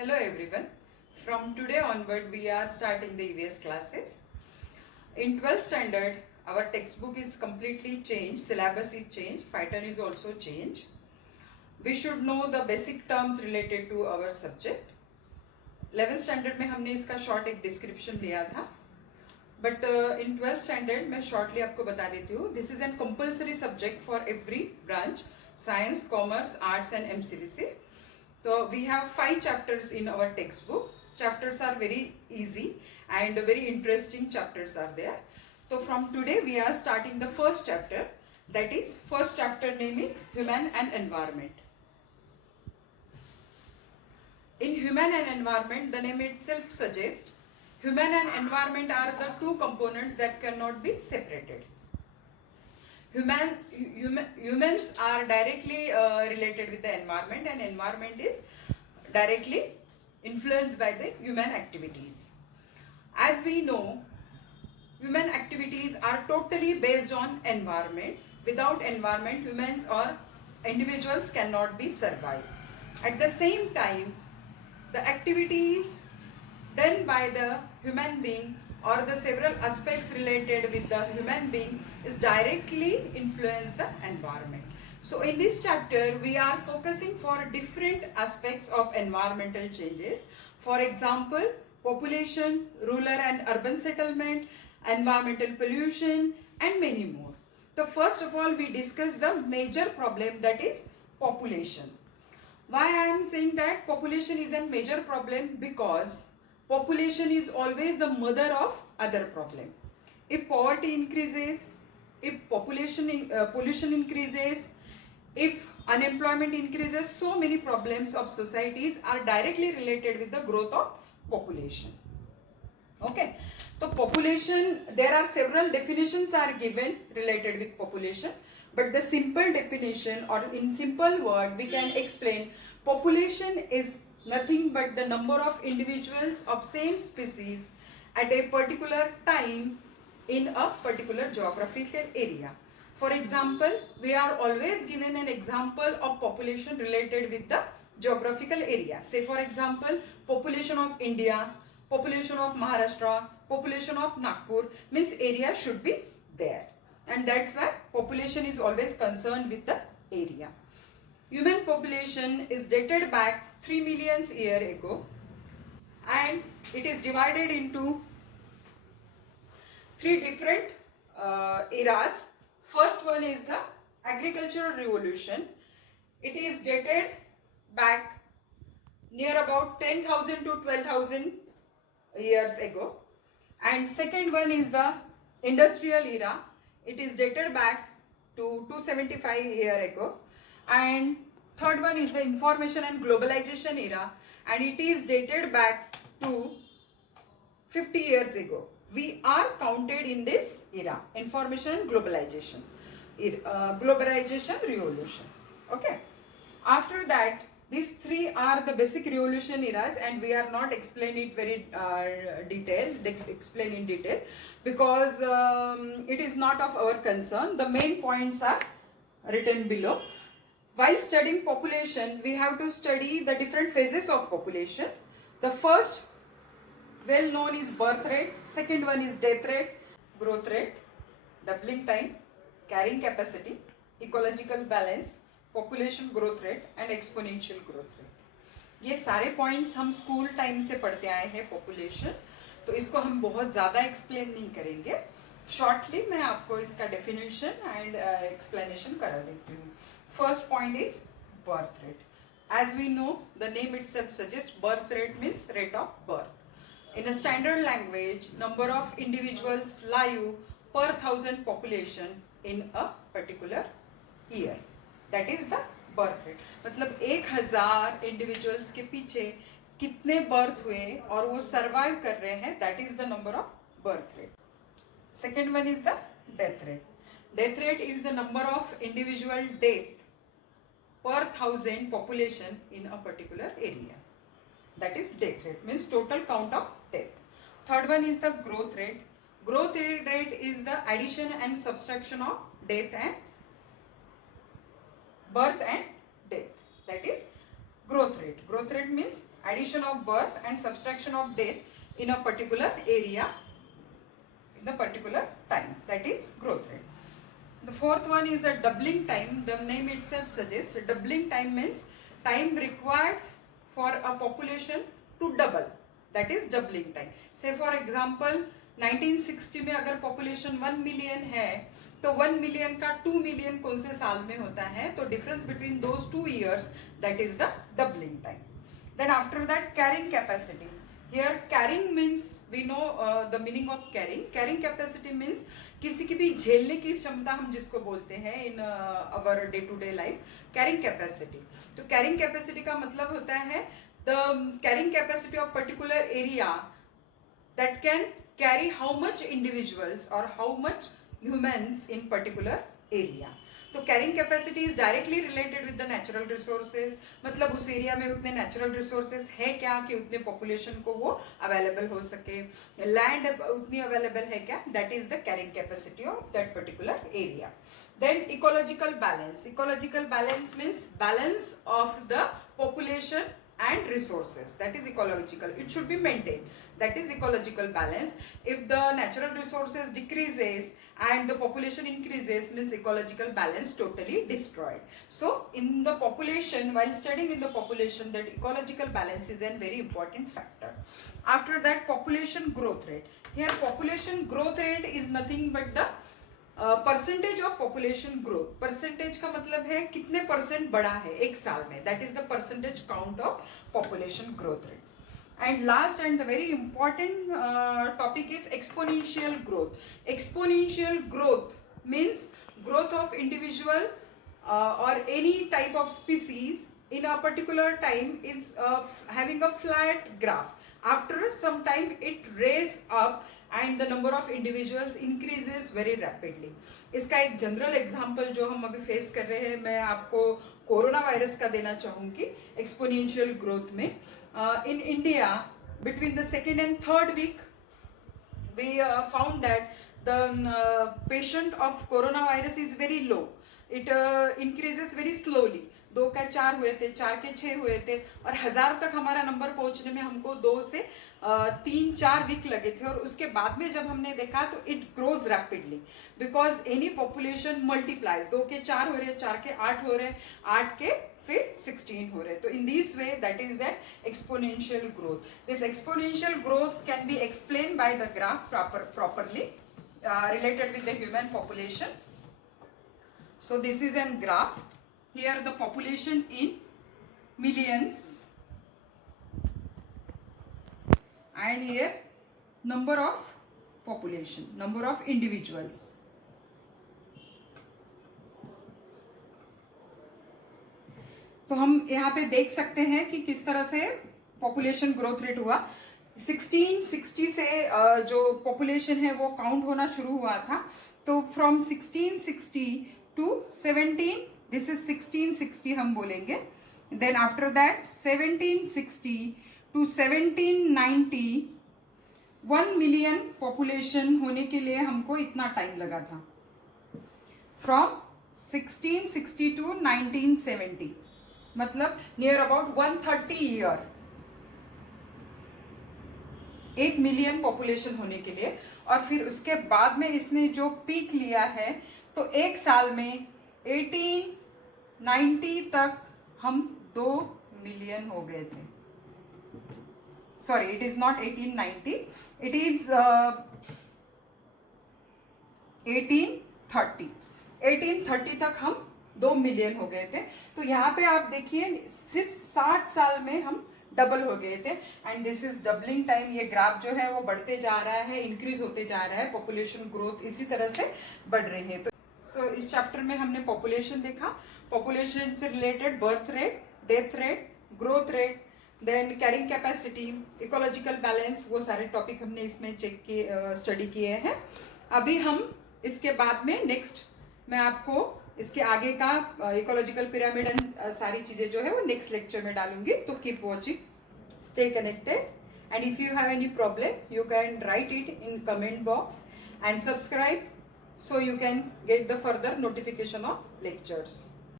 Hello everyone. From today onward we are starting the EVS classes. In 12th standard our textbook is completely changed, syllabus is changed, pattern is also changed. We should know the basic terms related to our subject. 11th standard में हमने इसका short एक description लिया था, but in 12th standard मैं shortly आपको बता देती हूँ. This is an compulsory subject for every branch, science, commerce, arts and MCVC. So we have 5 chapters in our textbook. Chapters are very easy and very interesting chapters are there. So from today we are starting the first chapter. That is, first chapter name is Human and Environment. In Human and Environment, the name itself suggests human and environment are the two components that cannot be separated. Humans are directly related with the environment, and environment is directly influenced by the human activities. As we know, human activities are totally based on environment. Without environment, humans or individuals cannot be survive. At the same time, the activities done by the human being or the several aspects related with the human being is directly influence the environment. So in this chapter we are focusing for different aspects of environmental changes. For example, population, rural and urban settlement, environmental pollution and many more. So first of all we discuss the major problem, that is population. Why I am saying that population is a major problem? Because population is always the mother of other problem. If poverty increases, if pollution increases, if unemployment increases, so many problems of societies are directly related with the growth of population. Okay, so population, there are several definitions are given related with population, but the simple definition or in simple word we can explain population is nothing but the number of individuals of same species at a particular time in a particular geographical area. For example, we are always given an example of population related with the geographical area. Say for example, population of India, population of Maharashtra, population of Nagpur, means area should be there. And that's why population is always concerned with the area. Human population is dated back 3 million years ago, and it is divided into 3 different eras. First one is the agricultural revolution. It is dated back near about 10,000 to 12,000 years ago. And second one is the industrial era. It is dated back to 275 years ago. And third one is the information and globalization era, and it is dated back to 50 years ago. We are counted in this era, information and globalization revolution. Okay. After that, these 3 are the basic revolution eras, and we are not explaining it very explain in detail because it is not of our concern. The main points are written below. While studying population, we have to study the different phases of population. The first well known is birth rate, second one is death rate, growth rate, doubling time, carrying capacity, ecological balance, population growth rate and exponential growth rate. ये सारे points हम school time से पढ़ते आए हैं population, तो इसको हम बहुत ज़्यादा एक्सप्लेन नहीं करेंगे. शॉर्टली मैं आपको इसका डेफिनेशन एंड एक्सप्लेनेशन करा देती हूँ. First point is birth rate. As we know, the name itself suggests birth rate means rate of birth. In a standard language, number of individuals live per 1,000 population in a particular year. That is the birth rate. मतलब 1,000 individuals के पीछे कितने birth हुए और वो survive कर रहे हैं, that is the number of birth rate. Second one is the death rate. Death rate is the number of individual death per 1,000 population in a particular area. That is death rate, means total count of death. Third one is the growth rate. Growth rate is the addition and subtraction of death and birth and death. That is Growth rate means addition of birth and subtraction of death in a particular area in the particular time. That is growth rate. The fourth one is the doubling time. The name itself suggests doubling time means time required for a population to double. That is doubling time. Say for example 1960 में अगर population 1 million है तो 1 million का 2 million कौन से साल में होता है, तो difference between those 2 years, that is the doubling time. Then after that, carrying capacity. Here carrying means we know the meaning of carrying. Carrying capacity means किसी की भी झेलने की क्षमता हम जिसको बोलते हैं in our day to day life. Carrying capacity. तो carrying capacity का मतलब होता है the carrying capacity of particular area that can carry how much individuals or how much humans in particular area. तो carrying capacity is directly related with the natural resources. मतलब उस area में उतने natural resources है क्या कि उतने population को वो अवेलेबल हो सके, लैंड उतनी अवेलेबल है क्या, that is the carrying capacity of that particular area. Then ecological balance. Ecological balance means balance of the population and resources. That is ecological. It should be maintained. That is ecological balance. If the natural resources decreases and the population increases, means ecological balance totally destroyed. So in the population, while studying in the population, that ecological balance is a very important factor. After that, population growth rate. Here population growth rate is nothing but the percentage of population growth. Percentage का मतलब है कितने percent बढ़ा है एक साल में, that is the percentage count of population growth rate. And last and the very important topic is exponential growth. Exponential growth means growth of individual और any type of species in a particular time is having a flat graph. After some time it raise up and the number of individuals increases very rapidly. इसका एक general example जो हम अभी face कर रहे हैं मैं आपको कोरोना वायरस का देना चाहूँगी एक्सपोनेंशियल ग्रोथ में. In India between the second and third week we found that the patient of coronavirus is very low. It increases very slowly. 2 के 4 हुए थे, 4 के 6 हुए थे और 1000 तक हमारा नंबर पहुंचने में हमको 2 से 3-4 वीक लगे थे. और उसके बाद में जब हमने देखा तो it grows rapidly because any population multiplies. 2 के 4 हो रहे, 4 के 8 हो रहे, 8 के फिर 16 हो रहे. तो in this way that is the exponential growth. This exponential growth can be explain by the graph properly related with the human population. So this is an graph. Here the population in millions and here number of population, number of individuals. तो हम यहाँ पे देख सकते हैं कि किस तरह से पॉपुलेशन ग्रोथ रेट हुआ. 1660 से जो पॉपुलेशन है वो काउंट होना शुरू हुआ था. तो फ्रॉम 1660 टू 17, दिस इज 1660 हम बोलेंगे. Then after that 1760 to 1790 1 million population होने के लिए हमको इतना टाइम लगा था. फ्रॉम 1660 टू 1970 मतलब near about 130 year 1 million population होने के लिए. और फिर उसके बाद में इसने जो पीक लिया है तो एक साल में 1890 तक हम 2 मिलियन हो गए थे. Sorry, it is not 1890, it is 1830 तक हम 2 मिलियन हो गए थे. तो यहाँ पे आप देखिए सिर्फ 60 साल में हम डबल हो गए थे. And this is doubling time. ये ग्राफ जो है वो बढ़ते जा रहा है, इंक्रीज होते जा रहा है, पॉपुलेशन ग्रोथ इसी तरह से बढ़ रही है. तो इस चैप्टर में हमने पॉपुलेशन देखा, पॉपुलेशन से related birth rate, death rate, growth rate, then carrying capacity, ecological balance, वो सारे टॉपिक हमने इसमें चेक किए, स्टडी किए हैं. अभी हम इसके बाद में नेक्स्ट मैं आपको इसके आगे का इकोलॉजिकल पिरामिड एंड सारी चीजें जो है वो नेक्स्ट लेक्चर में डालूंगी. तो keep watching, stay connected, and if you have any problem you can write it in comment box and subscribe so you can get the further notification of lectures.